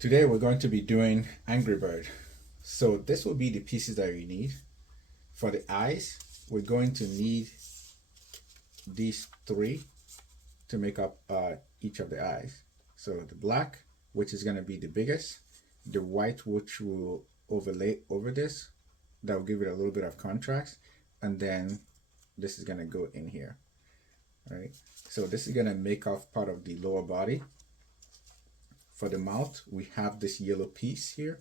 Today we're going to be doing Angry Bird. So this will be the pieces that we need. For the eyes, we're going to need these three to make up each of the eyes. So the black, which is going to be the biggest, the white, which will overlay over this, that will give it a little bit of contrast, and then this is going to go in here. All right, so this is going to make off part of the lower body. For the mouth, we have this yellow piece here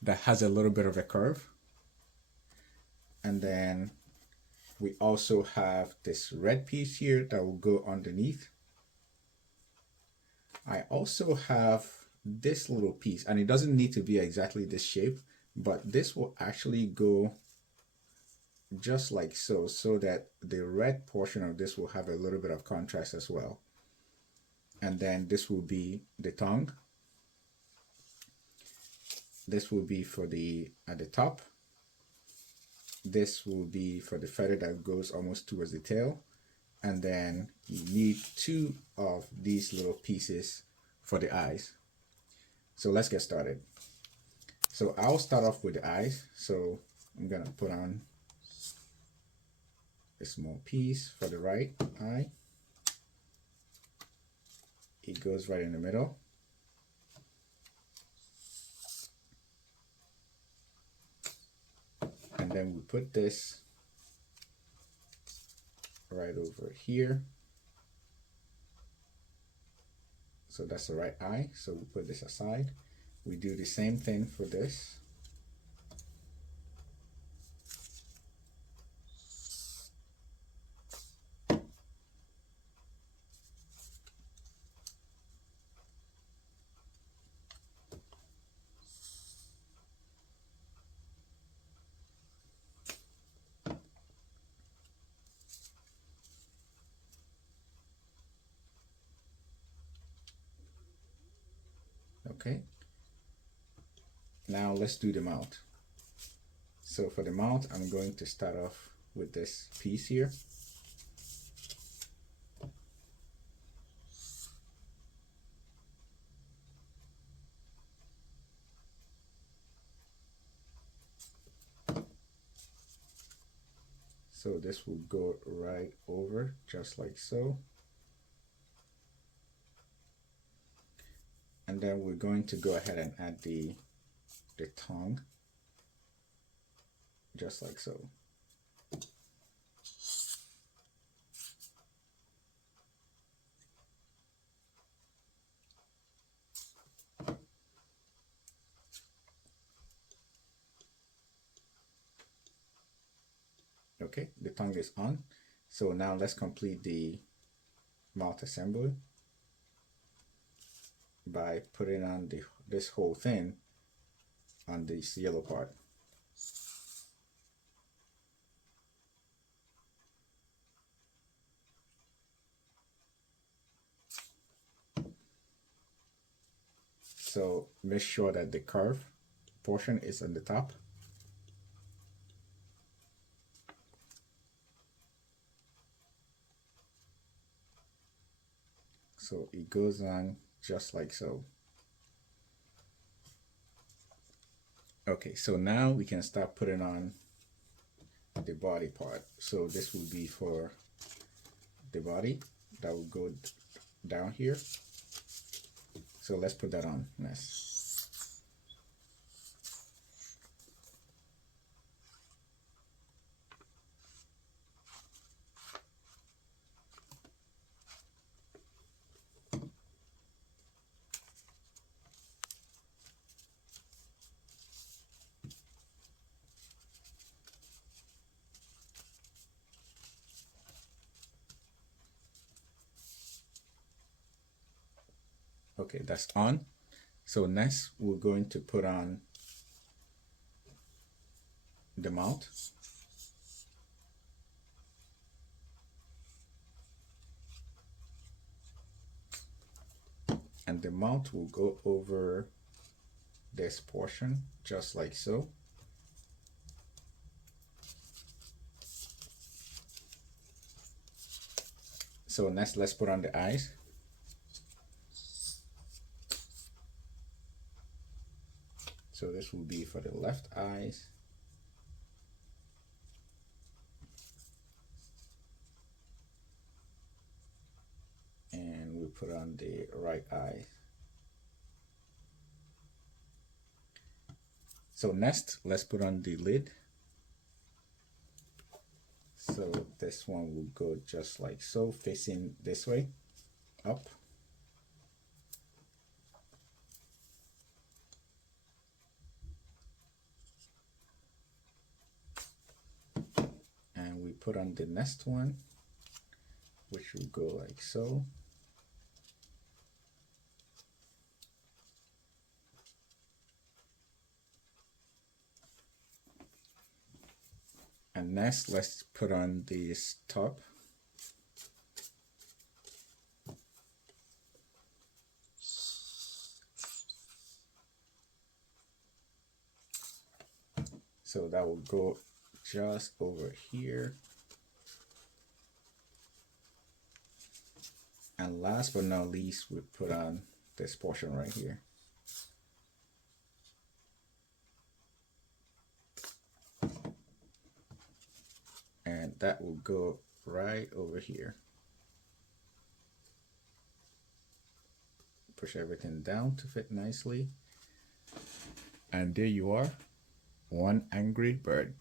that has a little bit of a curve. And then we also have this red piece here that will go underneath. I also have this little piece, and it doesn't need to be exactly this shape, but this will actually go just like so, so that the red portion of this will have a little bit of contrast as well. And then this will be the tongue. This will be for the at the top. This will be for the feather that goes almost towards the tail. And then you need two of these little pieces for the eyes. So let's get started. So I'll start off with the eyes. So I'm gonna put on a small piece for the right eye. It goes right in the middle. And then we put this right over here. So that's the right eye. So we put this aside. We do the same thing for this. Okay, now let's do the mouth. So for the mouth, I'm going to start off with this piece here. So this will go right over just like so. And then we're going to go ahead and add the tongue, just like so. Okay, the tongue is on. So now let's complete the mouth assembly by putting on this whole thing on this yellow part. So make sure that the curve portion is on the top. So it goes on just like so. Okay, so now we can start putting on the body part. So this will be for the body that will go down here. So let's put that on next. Okay, that's on. So next we're going to put on the mouth. And the mouth will go over this portion just like so. So next let's put on the eyes. So this will be for the left eyes. And we put on the right eye. So next, let's put on the lid. So this one will go just like so, facing this way, up. And we put on the next one, which will go like so. And next, let's put on this top. So that will go just over here. And last but not least, we put on this portion right here. And that will go right over here. Push everything down to fit nicely. And there you are, one Angry Bird.